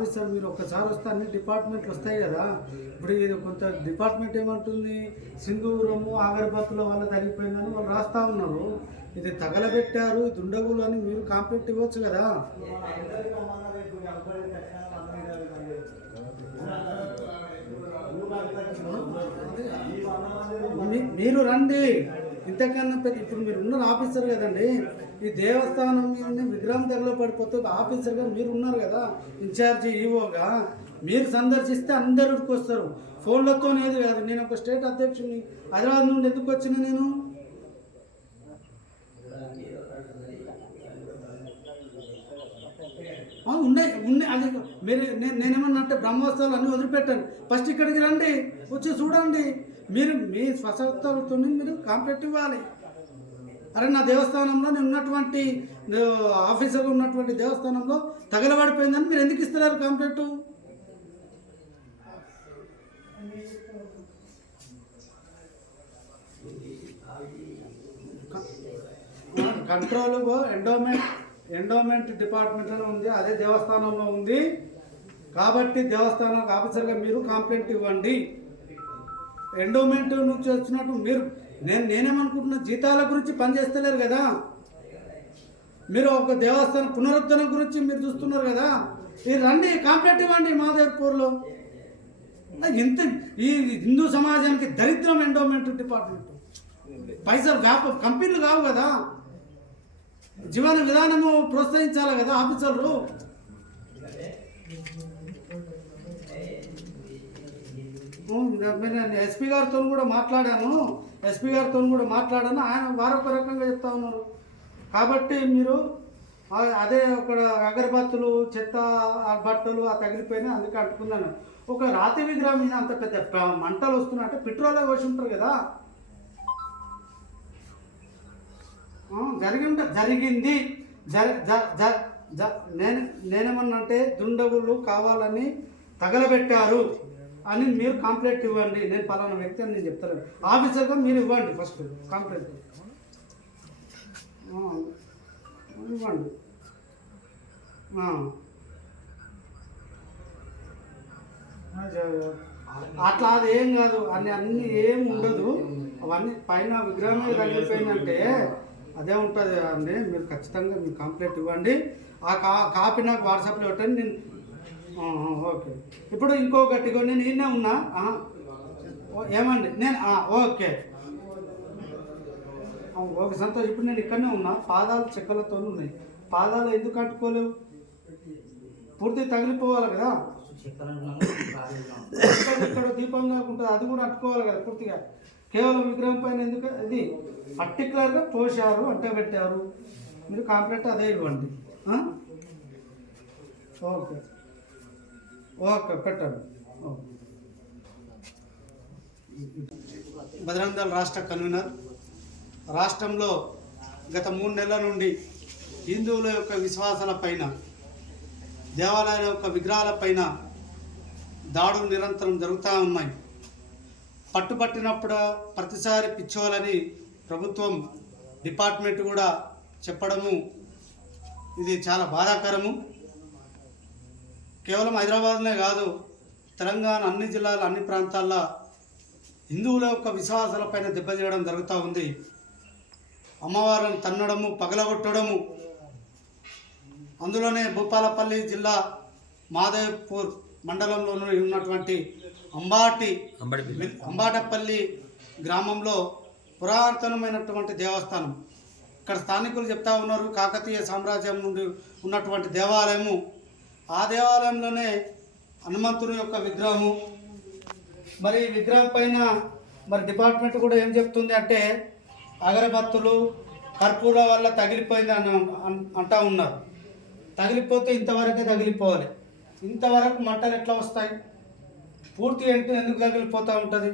Officer మీరు ఒక్కసారి వస్తే అన్ని డిపార్ట్మెంట్లు వస్తాయి కదా. ఇప్పుడు ఇది కొంత డిపార్ట్మెంట్ ఏమంటుంది, సింధూరము అగరబత్తుల వల్ల తగ్గిపోయిందని వాళ్ళు రాస్తూ ఉన్నారు. ఇది తగలబెట్టారు, ఇది ఉండగులు అని మీరు కాంప్లైంట్ ఇవ్వచ్చు కదా. మీరు రండి, ఇంతకన్నా పెద్ద ఇప్పుడు మీరు ఉన్న ఆఫీసర్ కదండి. ఈ దేవస్థానం మీద విగ్రహం దగ్గర పడిపోతే ఆఫీసర్గా మీరు ఉన్నారు కదా, ఇన్ఛార్జి ఈవోగా మీరు సందర్శిస్తే అందరికి వస్తారు. ఫోన్లతోనేది కాదు. నేను ఒక స్టేట్ అధ్యక్షుడిని, హైదరాబాద్ నుండి ఎందుకు వచ్చిన నేను ఉన్నాయి అది మీరు నేనేమన్నా అంటే బ్రహ్మోత్సవాలు అన్నీ వదిలిపెట్టాను. ఫస్ట్ ఇక్కడికి రండి, వచ్చి చూడండి. మీరు మీ స్వసత్వాలతో మీరు కాంప్లైంట్ ఇవ్వాలి. అరే నా దేవస్థానంలో నేను ఉన్నటువంటి ఆఫీసర్గా ఉన్నటువంటి దేవస్థానంలో తగలబడిపోయిందని మీరు ఎందుకు ఇస్తున్నారు కాంప్లైంట్? కంట్రోల్ ఎండోమెంట్ డిపార్ట్మెంట్ అని ఉంది, అదే దేవస్థానంలో ఉంది. కాబట్టి దేవస్థానం ఆఫీసర్గా మీరు కాంప్లైంట్ ఇవ్వండి. ఎండోమెంట్ నుంచి వచ్చినట్టు మీరు నేనేమనుకుంటున్నా, జీతాల గురించి పనిచేస్తలేరు కదా. మీరు ఒక దేవస్థానం పునరుద్ధరణ గురించి మీరు చూస్తున్నారు కదా. మీరు రండి, కాంప్లైంట్ ఇవ్వండి. మాదేవ్పూర్లో ఇంత ఈ హిందూ సమాజానికి దరిద్రం ఎండోమెంట్ డిపార్ట్మెంట్. పైసలు కంపెనీలు కావు కదా, జీవన విధానము ప్రోత్సహించాలి కదా ఆఫీసర్లు. నేను ఎస్పీ గారితో కూడా మాట్లాడాను. ఆయన వారొక రకంగా చెప్తా ఉన్నారు. కాబట్టి మీరు అదే ఒక అగరబత్తులు, చెత్త, బట్టలు తగిలిపోయినాయి, అందుకే అంటుకున్నాను. ఒక రాతి విగ్రహం మీద అంత పెద్ద మంటలు వస్తున్నాయంటే పెట్రోల్ పోసి ఉంటారు కదా. జరిగింది నేనేమన్నా అంటే దుండగులు కావాలని తగలబెట్టారు అని మీరు కాంప్లైంట్ ఇవ్వండి. నేను పలానా వ్యక్తి అని నేను చెప్తాను. ఆఫీసర్గా మీరు ఇవ్వండి, ఫస్ట్ కాంప్లైంట్ ఇవ్వండి. అట్లా అది ఏం కాదు, అన్నీ ఏం ఉండదు. అవన్నీ పైన విగ్రహమే తగిలిపోయిందంటే అదే ఉంటుంది అండి. మీరు ఖచ్చితంగా మీరు కంప్లైంట్ ఇవ్వండి. ఆ కాపీ నాకు వాట్సాప్లో పెట్టండి. నేను ఓకే. ఇప్పుడు ఇంకొకటిగా నేను ఈయనే ఉన్నా ఏమండి, నేను ఓకే సంతోష్. ఇప్పుడు నేను ఇక్కడనే ఉన్నా, పాదాలు చెక్కలతో ఉన్నాయి. పాదాలు ఎందుకు అంటుకోలేవు? పూర్తి తగిలిపోవాలి కదా. ఇక్కడ దీపం కాకుండా అది కూడా అంటుకోవాలి కదా పూర్తిగా. కేవలం విగ్రహం పైన ఎందుకు అది పర్టికులర్గా పోసారు అంటే పెట్టారు. మీరు కాంప్లైంట్ అదే ఇవ్వండి. ఓకే పెట్టండి. బజరంగ దళ రాష్ట్ర కన్వీనర్. రాష్ట్రంలో గత 3 నెలల నుండి హిందువుల యొక్క విశ్వాసాల పైన, దేవాలయాల యొక్క విగ్రహాల పైన దాడులు నిరంతరం జరుగుతూ ఉన్నాయి. పట్టుపట్టినప్పుడు ప్రతిసారి పిచ్చోలని ప్రభుత్వం డిపార్ట్మెంట్ కూడా చెప్పడము ఇది చాలా బాధాకరము. కేవలం హైదరాబాద్నే కాదు, తెలంగాణ అన్ని జిల్లాల అన్ని ప్రాంతాల్లో హిందువుల యొక్క విశ్వాసాలపైన దెబ్బతీయడం జరుగుతూ ఉంది. అమ్మవారిని తన్నడము, పగలగొట్టడము. అందులోనే భూపాలపల్లి జిల్లా మాదేవ్పూర్ మండలంలో ఉన్నటువంటి అంబాటపల్లి గ్రామంలో పురాతనమైనటువంటి దేవస్థానం. ఇక్కడ స్థానికులు చెప్తా ఉన్నారు, కాకతీయ సామ్రాజ్యం నుండి ఉన్నటువంటి దేవాలయము. ఆ దేవాలయంలోనే హనుమంతుని యొక్క విగ్రహము. మరి విగ్రహం పైన మరి డిపార్ట్మెంట్ కూడా ఏం చెప్తుంది అంటే అగరబత్తులు, కర్పూర వల్ల తగిలిపోయింది అంటా ఉన్నారు. తగిలిపోతే ఇంతవరకే తగిలిపోవాలి. ఇంతవరకు మంటలు ఎట్లా వస్తాయి? పూర్తి ఎందుకు తగిలిపోతూ ఉంటుంది?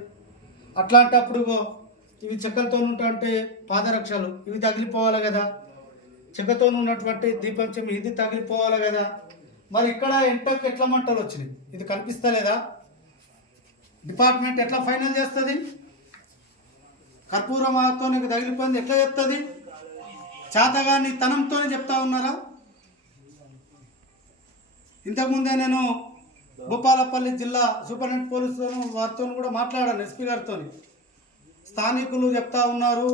అట్లాంటప్పుడు ఇవి చెక్కలతో ఉంటే పాదరక్షలు ఇవి తగిలిపోవాలి కదా. చెక్కతో ఉన్నటువంటి దీపంచం ఇది తగిలిపోవాలి కదా. మరి ఇక్కడ ఎంటకు ఎట్లా మంటలు వచ్చినాయి? ఇది కనిపిస్తలేదా? డిపార్ట్మెంట్ ఎట్లా ఫైనల్ చేస్తుంది? కర్పూరంతో నీకు తగిలిపోయింది ఎట్లా చెప్తుంది? చేతగాని తనంతోనే చెప్తా ఉన్నారా? ఇంతకుముందే నేను భూపాలపల్లి జిల్లా సూపరింటెండెంట్ పోలీసుతో వారితో కూడా మాట్లాడాను, ఎస్పీ గారితో. స్థానికులు చెప్తా ఉన్నారు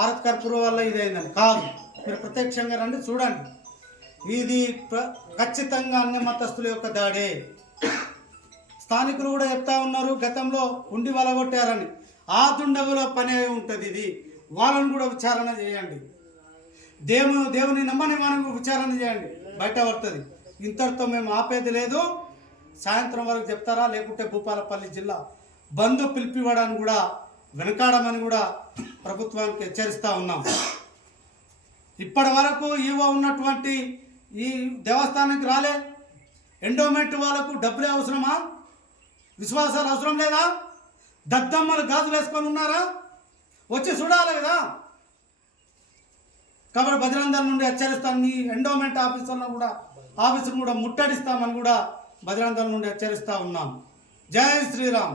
ఆరత్ కర్పూరం వల్ల ఇదైందని. కాదు, మీరు ప్రత్యక్షంగా రండి చూడండి. ఇది ఖచ్చితంగా అన్ని మతస్థుల యొక్క దాడే. స్థానికులు కూడా చెప్తా ఉన్నారు గతంలో ఉండి వలగొట్టారని. ఆ దుండగుల పని ఉంటుంది ఇది. వాళ్ళని కూడా విచారణ చేయండి. దేవుని నమ్మని మనం విచారణ చేయండి, బయట పడుతుంది. ఇంతటితో మేము ఆపేది లేదు. సాయంత్రం వరకు చెప్తారా, లేకుంటే భూపాలపల్లి జిల్లా బంద్ పిలిపివ్వడానికి కూడా వెనకాడమని కూడా ప్రభుత్వానికి హెచ్చరిస్తూ ఉన్నాం. ఇప్పటి వరకు ఈవో ఉన్నటువంటి ఈ దేవస్థానానికి రాలే. ఎండోమెంట్ వాళ్ళకు డబ్బులే అవసరమా? విశ్వాసాలు అవసరం లేదా? దద్దమ్మలు గాజులు వేసుకొని ఉన్నారా? వచ్చి చూడాలి కదా. కాబట్టి బజరంగదళ నుండి హెచ్చరిస్తాను, ఈ ఎండోమెంట్ ఆఫీసును కూడా ముట్టడిస్తామని కూడా బజరంగదళ నుండి హెచ్చరిస్తూ ఉన్నాం. జై శ్రీరామ్.